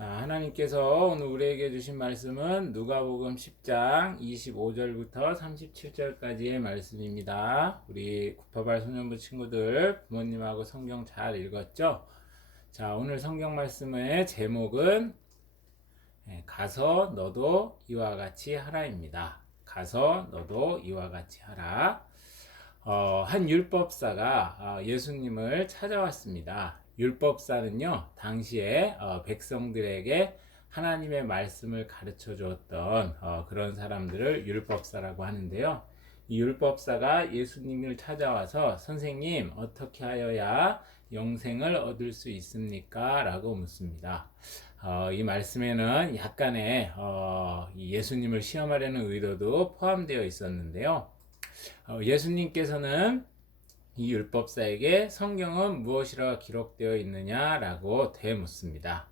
자, 하나님께서 오늘 우리에게 주신 말씀은 누가복음 10장 25절부터 37절까지의 말씀입니다. 우리 구파발 소년부 친구들 부모님하고 성경 잘 읽었죠? 자, 오늘 성경 말씀의 제목은 가서 너도 이와 같이 하라입니다. 가서 너도 이와 같이 하라. 한 율법사가 예수님을 찾아왔습니다. 율법사는요, 당시에 백성들에게 하나님의 말씀을 가르쳐 주었던 그런 사람들을 율법사라고 하는데요. 이 율법사가 예수님을 찾아와서 선생님, 어떻게 하여야 영생을 얻을 수 있습니까? 라고 묻습니다. 이 말씀에는 약간의 예수님을 시험하려는 의도도 포함되어 있었는데요. 예수님께서는 이 율법사에게 성경은 무엇이라 기록되어 있느냐라고 되묻습니다.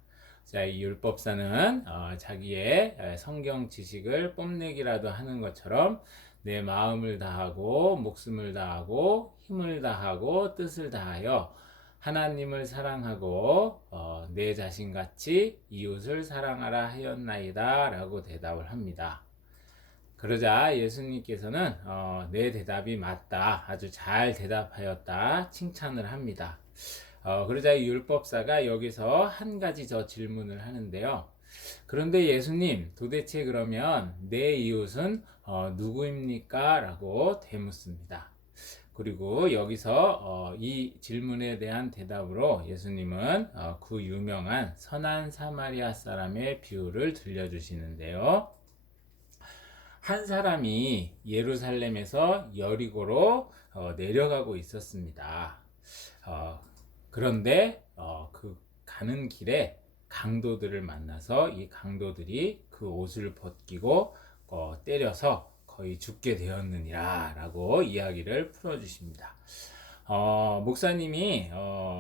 자, 이 율법사는 자기의 성경 지식을 뽐내기라도 하는 것처럼 내 마음을 다하고 목숨을 다하고 힘을 다하고 뜻을 다하여 하나님을 사랑하고 내 자신같이 이웃을 사랑하라 하였나이다 라고 대답을 합니다. 그러자 예수님께서는 내 대답이 맞다, 아주 잘 대답하였다 칭찬을 합니다. 그러자 이 율법사가 여기서 한 가지 더 질문을 하는데요. 그런데 예수님, 도대체 그러면 내 이웃은 누구입니까? 라고 되묻습니다. 그리고 여기서 이 질문에 대한 대답으로 예수님은 그 유명한 선한 사마리아 사람의 비유를 들려주시는데요. 한 사람이 예루살렘에서 여리고로 내려가고 있었습니다. 그런데 그 가는 길에 강도들을 만나서 이 강도들이 그 옷을 벗기고 때려서 거의 죽게 되었느니라 라고 이야기를 풀어주십니다. 목사님이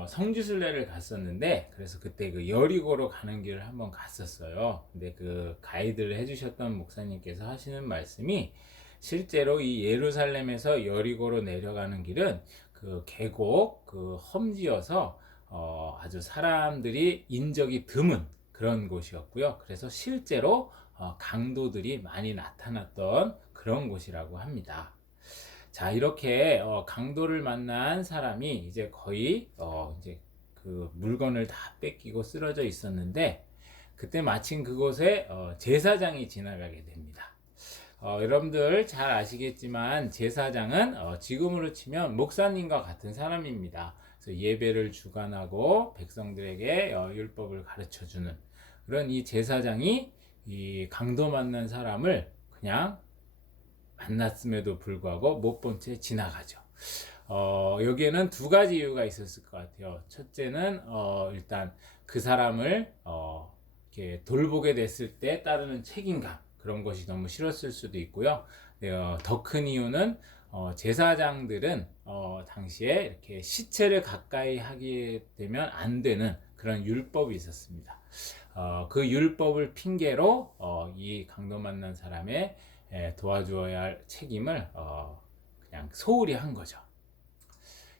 성지순례를 갔었는데, 그래서 그때 그 여리고로 가는 길을 한번 갔었어요. 근데 그 가이드를 해주셨던 목사님께서 하시는 말씀이, 실제로 이 예루살렘에서 여리고로 내려가는 길은 그 계곡, 그 험지여서 아주 사람들이 인적이 드문 그런 곳이었고요. 그래서 실제로 강도들이 많이 나타났던 그런 곳이라고 합니다. 자, 이렇게 강도를 만난 사람이 이제 거의 이제 그 물건을 다 뺏기고 쓰러져 있었는데, 그때 마침 그곳에 제사장이 지나가게 됩니다. 여러분들 잘 아시겠지만 제사장은 지금으로 치면 목사님과 같은 사람입니다. 그래서 예배를 주관하고 백성들에게 율법을 가르쳐주는 그런 이 제사장이 이 강도 만난 사람을 그냥 만났음에도 불구하고 못 본 채 지나가죠. 여기에는 두 가지 이유가 있었을 것 같아요. 첫째는 일단 그 사람을 이렇게 돌보게 됐을 때 따르는 책임감, 그런 것이 너무 싫었을 수도 있고요. 더 큰 이유는 제사장들은 당시에 이렇게 시체를 가까이 하게 되면 안 되는 그런 율법이 있었습니다. 그 율법을 핑계로 이 강도 만난 사람의 도와주어야 할 책임을 그냥 소홀히 한 거죠.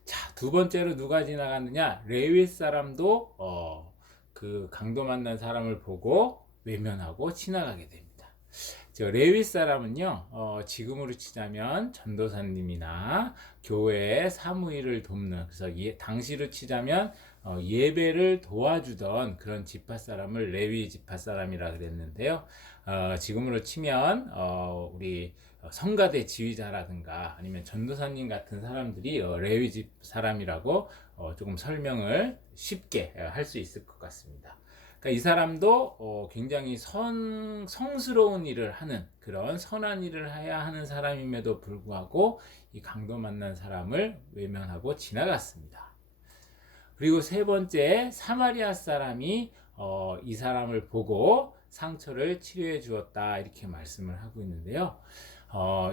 자, 두 번째로 누가 지나갔느냐? 레위 사람도 그 강도 만난 사람을 보고 외면하고 지나가게 됩니다. 저 레위 사람은요, 지금으로 치자면 전도사님이나 교회의 사무일을 돕는, 그래서 당시로 치자면 예배를 도와주던 그런 지파 사람을 레위 지파 사람이라 그랬는데요. 지금으로 치면 우리 성가대 지휘자라든가 아니면 전도사님 같은 사람들이 레위 집 사람이라고 조금 설명을 쉽게 할 수 있을 것 같습니다. 그러니까 이 사람도 굉장히 성스러운 일을 하는, 그런 선한 일을 해야 하는 사람임에도 불구하고 이 강도 만난 사람을 외면하고 지나갔습니다. 그리고 세 번째, 사마리아 사람이 이 사람을 보고 상처를 치료해 주었다, 이렇게 말씀을 하고 있는데요.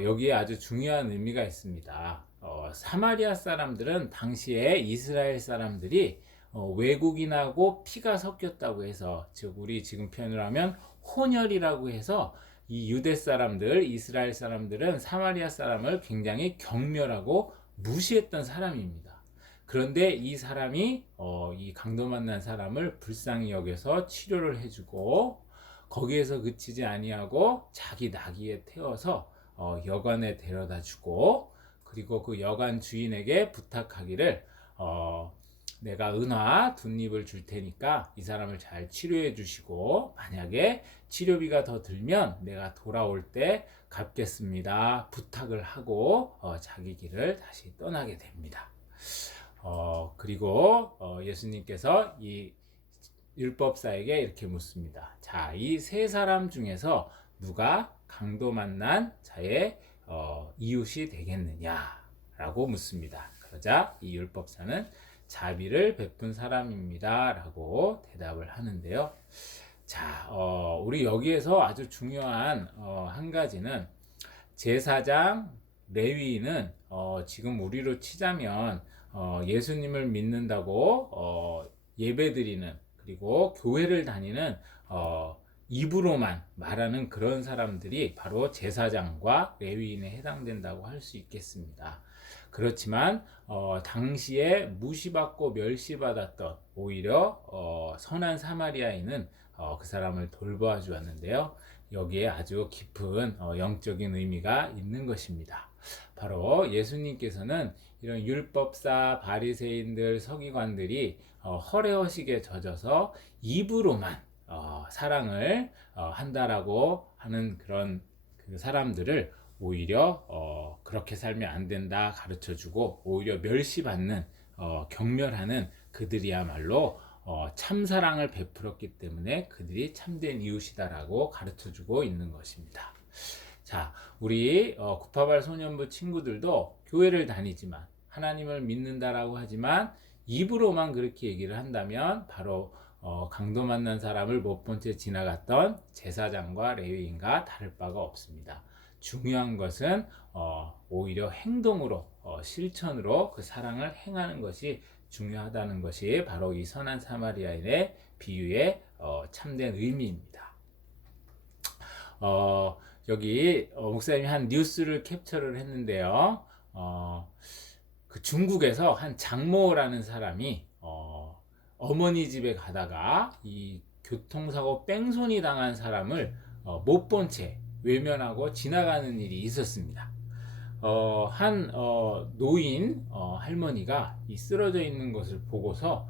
여기에 아주 중요한 의미가 있습니다. 사마리아 사람들은 당시에 이스라엘 사람들이 외국인하고 피가 섞였다고 해서, 즉 우리 지금 표현을 하면 혼혈이라고 해서, 이 유대 사람들, 이스라엘 사람들은 사마리아 사람을 굉장히 경멸하고 무시했던 사람입니다. 그런데 이 사람이 이 강도 만난 사람을 불쌍히 여겨서 치료를 해주고 거기에서 그치지 아니하고 자기 나귀에 태워서 여관에 데려다 주고 그리고 그 여관 주인에게 부탁하기를 내가 은화 뭇잎을 줄 테니까 이 사람을 잘 치료해 주시고 만약에 치료비가 더 들면 내가 돌아올 때 갚겠습니다 부탁을 하고 자기 길을 다시 떠나게 됩니다. 그리고 예수님께서 이 율법사에게 이렇게 묻습니다. 자, 이 세 사람 중에서 누가 강도 만난 자의 이웃이 되겠느냐라고 묻습니다. 그러자 이 율법사는 자비를 베푼 사람입니다 라고 대답을 하는데요. 자, 우리 여기에서 아주 중요한 한 가지는 제사장 레위인은 지금 우리로 치자면 예수님을 믿는다고 예배드리는 그리고 교회를 다니는 입으로만 말하는 그런 사람들이 바로 제사장과 레위인에 해당된다고 할 수 있겠습니다. 그렇지만 당시에 무시받고 멸시받았던 오히려 선한 사마리아인은 그 사람을 돌보아 주었는데요. 여기에 아주 깊은 영적인 의미가 있는 것입니다. 바로 예수님께서는 이런 율법사, 바리새인들, 서기관들이 허례허식에 젖어서 입으로만 사랑을 한다라고 하는 그런 그 사람들을 오히려 그렇게 살면 안 된다 가르쳐주고 오히려 멸시받는 경멸하는 그들이야말로 참사랑을 베풀었기 때문에 그들이 참된 이웃이다라고 가르쳐주고 있는 것입니다. 자, 우리 구파발 소년부 친구들도 교회를 다니지만 하나님을 믿는다라고 하지만 입으로만 그렇게 얘기를 한다면 바로 강도 만난 사람을 못 본 채 지나갔던 제사장과 레위인과 다를 바가 없습니다. 중요한 것은 오히려 행동으로 실천으로 그 사랑을 행하는 것이 중요하다는 것이 바로 이 선한 사마리아인의 비유의 참된 의미입니다. 여기 목사님이 한 뉴스를 캡처를 했는데요. 그 중국에서 한 장모라는 사람이 어머니 집에 가다가 이 교통사고 뺑소니 당한 사람을 못 본 채 외면하고 지나가는 일이 있었습니다. 한 노인 할머니가 이 쓰러져 있는 것을 보고서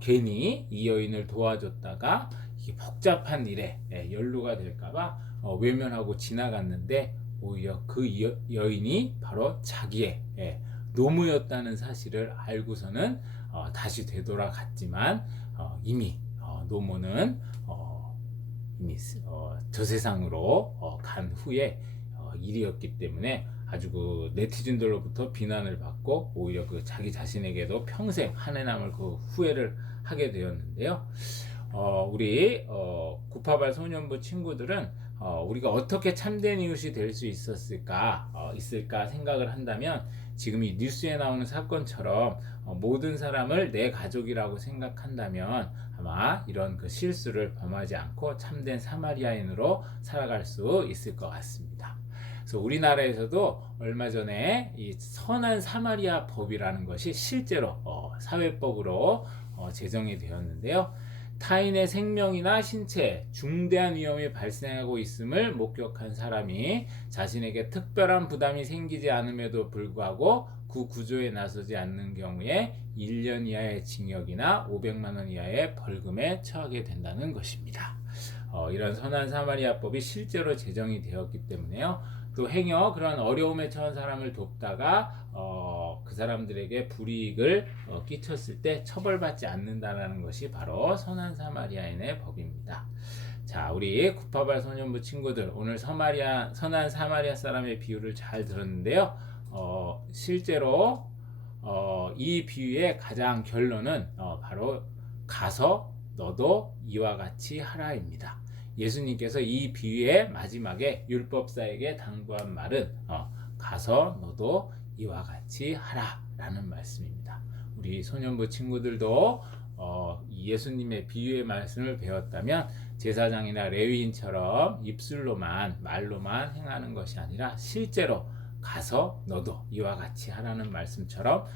괜히 이 여인을 도와줬다가 복잡한 일에 연루가 될까봐 외면하고 지나갔는데 오히려 그 여인이 바로 자기의 노무였다는 사실을 알고서는 다시 되돌아갔지만 이미 노모는 이미 저 세상으로 간 후에 일이었기 때문에 아주 그 네티즌들로부터 비난을 받고 오히려 그 자기 자신에게도 평생 한해 남을 그 후회를 하게 되었는데요. 우리 구파발 소년부 친구들은 우리가 어떻게 참된 이웃이 될 수 있을까 생각을 한다면 지금 이 뉴스에 나오는 사건처럼 모든 사람을 내 가족이라고 생각한다면 아마 이런 그 실수를 범하지 않고 참된 사마리아인으로 살아갈 수 있을 것 같습니다. 그래서 우리나라에서도 얼마 전에 이 선한 사마리아 법이라는 것이 실제로 사회법으로 제정이 되었는데요. 타인의 생명이나 신체에 중대한 위험이 발생하고 있음을 목격한 사람이 자신에게 특별한 부담이 생기지 않음에도 불구하고 그 구조에 나서지 않는 경우에 1년 이하의 징역이나 500만 원 이하의 벌금에 처하게 된다는 것입니다. 이런 선한 사마리아법이 실제로 제정이 되었기 때문에요. 또 행여 그런 어려움에 처한 사람을 돕다가 그 사람들에게 불이익을 끼쳤을 때 처벌받지 않는다는 것이 바로 선한 사마리아인의 법입니다. 자, 우리 구파발 소년부 친구들 오늘 선한 사마리아 사람의 비유를 잘 들었는데요. 실제로 이 비유의 가장 결론은 바로 가서 너도 이와 같이 하라입니다. 예수님께서 이 비유의 마지막에 율법사에게 당부한 말은 가서 너도 이와 같이 하라 라는 말씀입니다. 우리 소년부 친구들도 예수님의 비유의 말씀을 배웠다면 제사장이나 레위인처럼 입술로만 말로만 행하는 것이 아니라 실제로 가서 너도 이와 같이 하라는 말씀처럼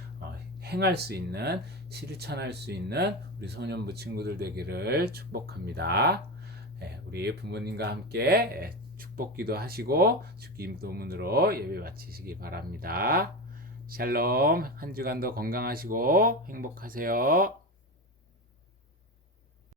행할 수 있는, 실천할 수 있는 우리 소년부 친구들 되기를 축복합니다. 우리 부모님과 함께 축복기도 하시고 주기 도문으로 예배 마치시기 바랍니다. 샬롬. 한 주간도 건강하시고 행복하세요.